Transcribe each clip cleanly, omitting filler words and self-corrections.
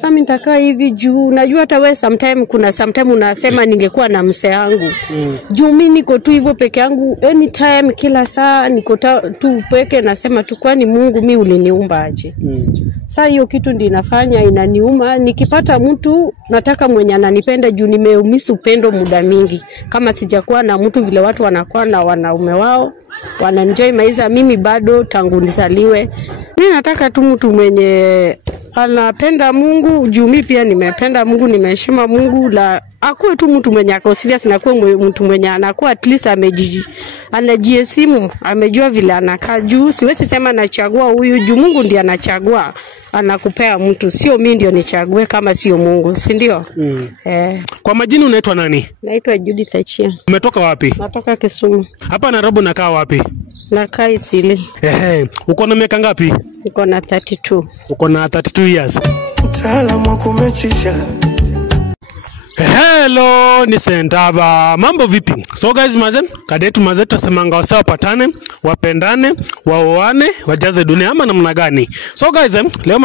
sasa mimi nitakaa hivi juu najua hata wewe sometime unasema ningekuwa na mse yangu. Juu mimi niko tu hivyo peke yangu anytime kila saa niko tu peke nasema tu kwani Mungu mimi uliniumba aje. Sasa hiyo kitu ndio inafanya inaniuma nikipata mtu nataka mwenye ananipenda juu nimeumisi upendo muda mingi. Kama sijakuwa na mtu vile watu wanakuwa na wanaume wao wanaenjoy maisha mimi bado tangu nizaliwe. Mimi nataka tu mtu mwenye anapenda Mungu, juu mimi pia nimependa Mungu, nimeheshima Mungu, la akuwe tu mtu mwenye ako serious na kuwa mtu mwenye anakuwa at least anajiheshimu, amejua vile anakaa. Juu siwezi sema nachagua huyu juu Mungu ndiye anachagua, anakupea mtu, sio mimi ndio nichague kama sio Mungu, si ndio? Kwa majina unaitwa nani? Naitwa Judith Achieng. Umetoka wapi? Natoka Kisumu. Hapa Nairobi unakaa wapi? Nakaa Isili. Uko na miaka ngapi? Niko na 32. Uko na 32 years. Mtaalamu kumechisha. Hello, ni Sentava. Mambo vipi? So guys, kadetu tunasemanga wase wapatane, wapendane, waoane, wajaze dunia ama namna gani? So guys, leo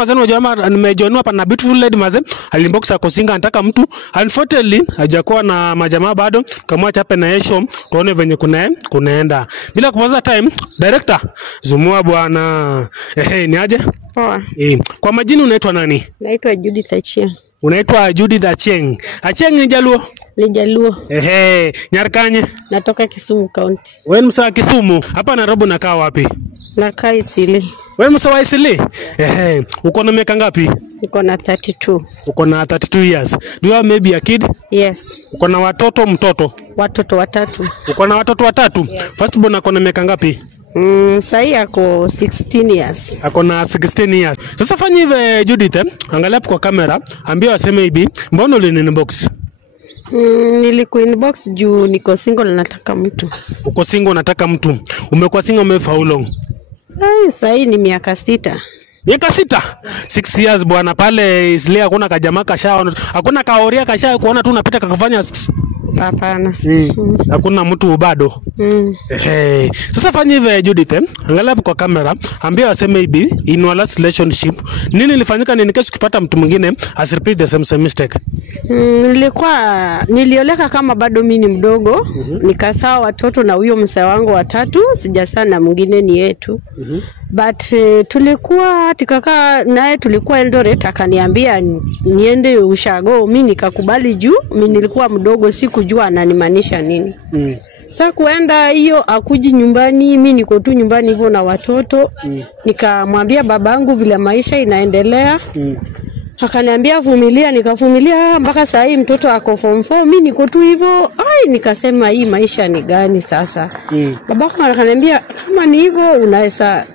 nimejoinwa hapa na beautiful lady alinbox akosinga anataka mtu. Unfortunately, hajakuwa na majamaa bado. Kamwacha hapa na yesho, tuone venye kunaenda. Bila kupoteza time, director, zumua bwana. Ni aje? Poa. Kwa majina unaitwa nani? Naitwa Judith Achieng. Unaitwa Judith Achieng. Achieng ni Jaluo? Ni Jaluo. Nyarkanye? Natoka Kisumu County. Wewe ni msa Kisumu. Hapa Nairobi unakaa wapi? Nakaa Isili. Wewe msa wa Isili? Uko na miaka ngapi? Niko na 32. Uko na 32 years. Do you have maybe a kid? Yes. Uko na mtoto? Watoto 3. Uko na watoto 3? Yes. First born ako na miaka ngapi? Sahi ako 16 years. Ako na 16 years. Sasa fanya hivi Judith, angalia kwa kamera, ambia waseme hivi, mbona ulinbox? Niliku inbox juu niko single nataka mtu. Uko single nataka mtu. Umekuwa single how long? Sahi ni miaka 6. Miaka 6? 6 years bwana, pale Isli hakuna kajamaa kasha, hakuna kaoria kasha kuona tu unapita kakafanya. Hapana. Hakuna mtu bado. Sasa fanya hivi Judith, angalia kwa kamera, ambia waseme hivi, in your last relationship nini ilifanyika, nini kesho ukipata mtu mwingine repeat the same mistake? Nilioleka kama bado mimi ni mdogo, nikasaa watoto na huyo mse wangu 3, sijasaa na mwingine ni yetu. But tulikuwa tukakaa naye, tulikuwa Eldoret, akaniambia niende ushago, mimi nikakubali juu mimi nilikuwa mdogo, sikujua ananimaanisha nini. Sasa kuenda hiyo akuji nyumbani, mimi niko tu nyumbani hivyo na watoto. Nikamwambia babangu vile maisha inaendelea. Akaniambia vumilia, nikavumilia mpaka saa hii mtoto ako form 4, mimi niko tu hivyo. Nikasema hii maisha ni gani sasa? Babako akaniambia kama ni hivyo unaweza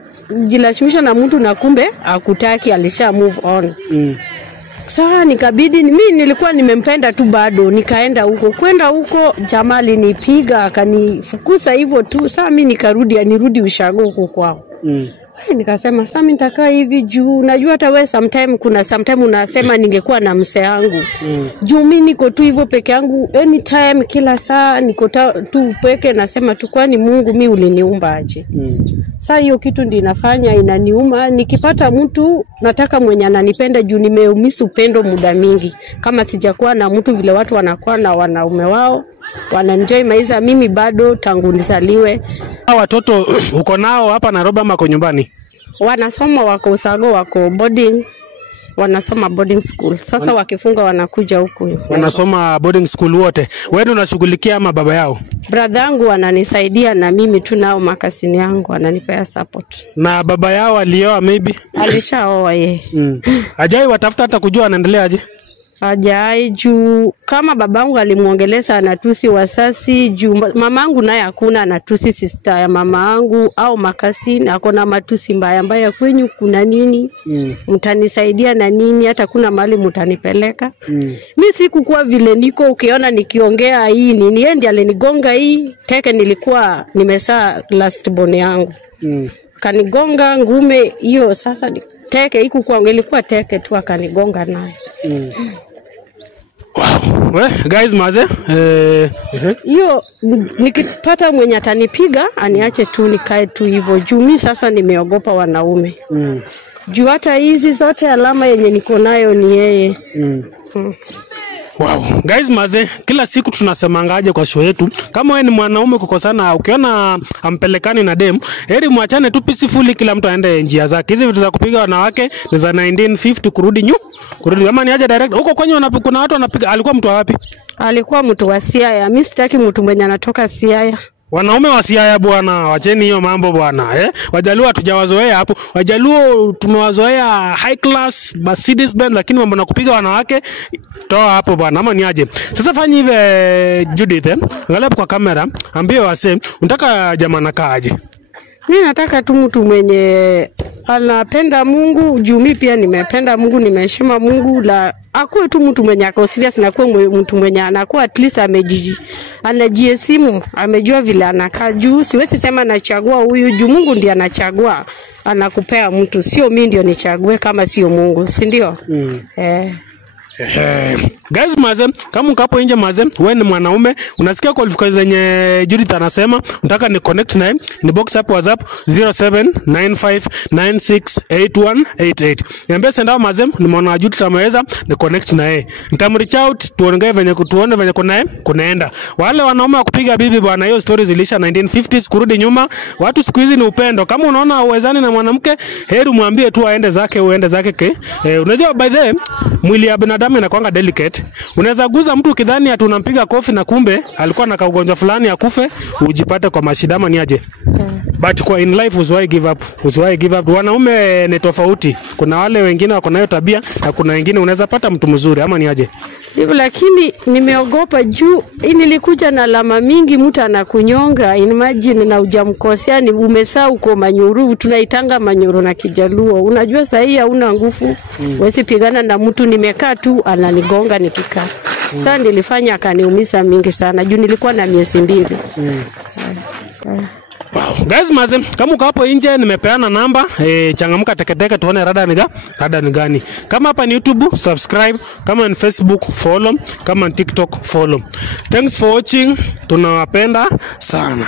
jilazimisha na mtu na kumbe akutaki, alisha move on. Sasa nikabidi mimi nilikuwa nimempenda tu bado, nikaenda huko. Kwenda huko Jamali nipiga akanifukuza hivyo tu. Sasa mimi nirudi ushago huko kwao. Nikasema sasa mimi nitakaa hivi juu najua hata wewe sometime unasema ningekuwa na mse yangu. Juu mimi niko tu hivyo peke yangu anytime kila saa niko tu peke nasema tu kwani Mungu mimi uliniumba aje. Sasa hiyo kitu ndio inafanya inaniuma nikipata mtu nataka mwenye ananipenda juu nimeumisi upendo muda mingi. Kama sijakuwa na mtu vile watu wanakuwa na wanaume wao wanaenjoy maisha, mimi bado tangu nizaliwe. Watoto uko nao hapa Nairobi ama kwa nyumbani? Wanasoma, wako Usago, wako boarding, wanasoma boarding school. Sasa wakifunga wanakuja huku. Wanasoma boarding school wote. Wewe unashughulikia ama baba yao? Brother yangu ananisaidia na mimi tu nao makasini yangu ananipea support. Na baba yao alioa maybe? Alishaoa yeye. Hajai watafuta hata kujua anaendelea aje? Hajai juu kama babangu alimuongeleza anatusi wasasi juu mamangu naye hakuna anatusi sister ya mamangu au makasini akona matusi mbaya kwenyu kuna nini? Mtanisaidia na nini? Hata kuna mahali mtanipeleka? Mimi sikukuwa vile niko, ukiona nikiongea hii nini yeye ndiye alinigonga hii teke, nilikuwa nimesaa last born yangu. Kanigonga ngume hiyo, sasa teke ikuwa ngelikuwa teke tu akanigonga naye. Wow. Guys hiyo nikipata mwenye atanipiga aniache tu nikae tu hivyo juu mimi sasa nimeogopa wanaume. Juu hata hizi zote alama yenye niko nayo ni yeye. Wow. Guys maze, kila siku tunasemangaje kwa show yetu. Kama wewe ni mwanaume kukosana, ukiona ampelekani na dem, heri muachane tu peacefully, kila mtu aende njia zake. Hizi vitu za kupiga wanawake ni za 1950 kurudi kama ni aje direct. Huko kwenye kuna watu wanapiga. Alikuwa mtu wapi? Alikuwa mtu wa Siaya. Mimi sitaki mtu mwenye anatoka Siaya. Wanaume wa Siaya bwana, wacheni hiyo mambo bwana. Wajaluo hatujawazoea hapo. Wajaluo tumewazoea high class Mercedes Benz, lakini mambo na kupiga wanawake toa hapo bwana. Ama ni aje? Sasa fanya hivi Judith, angalia kwa kamera, ambie wase unataka jamaa nakaaje? Mimi nataka tu mtu mwenye anapenda Mungu, juu mimi pia nimependa Mungu, nimeheshima Mungu, la akuwe tu mtu mwenye ako serious na kuwa mtu mwenye anakuwa at least anajiheshimu, amejua vile anakaa. Juu siwezi sema nachagua huyu, juu Mungu ndiye anachagua, anakupea mtu, sio mimi ndio nichague kama sio Mungu, si ndio? Guys maze, kama ukapo nje maze, wewe ni mwanaume, unasikia qualifications zenye Judith anasema, unataka ni connect naye, ni box hapo WhatsApp 0795968188. Niambie senda maze, nimeona Judith ameweza ni connect naye. Nitamreach out tuone venye kunaenda. Wale wanaume wa kupiga bibi bwana, hiyo stories zilisha 1950s kurudi nyuma. Watu siku hizi ni upendo. Kama unaona uwezani na mwanamke, heri mwambie tu aende zake, uende zake. Unajua by the way, mwili ya binadamu inakuanga delicate. Unaweza guza mtu kidhani ati unampiga kofi na kumbe alikuwa na ugonjwa fulani akufe, ujipate kwa mashidama ni aje. But kwa in life usiwahi give up. Wanaume ni tofauti. Kuna wale wengine wako nayo tabia na kuna wengine unaweza pata mtu mzuri ama ni aje. Ndivyo, lakini nimeogopa juu nilikuja na alama mingi, mtu anakunyonga, imagine na hujamkosea, ni umesaa uko Manyuru, tunaitanga Manyuru na Kijaluo. Unajua sasa hii hauna nguvu, wewe pigana na mtu, nimekaa tu ananigonga nikikaa. Sasa nilifanya akaniumiza mingi sana, juu nilikuwa na miezi 2. Wow. Guys maze, kama uko hapo nje nimepeana namba, changamka teketeke tuone rada ni gani. Kama hapa ni YouTube, subscribe. Kama ni Facebook, follow. Kama ni TikTok, follow. Thanks for watching. Tunawapenda sana.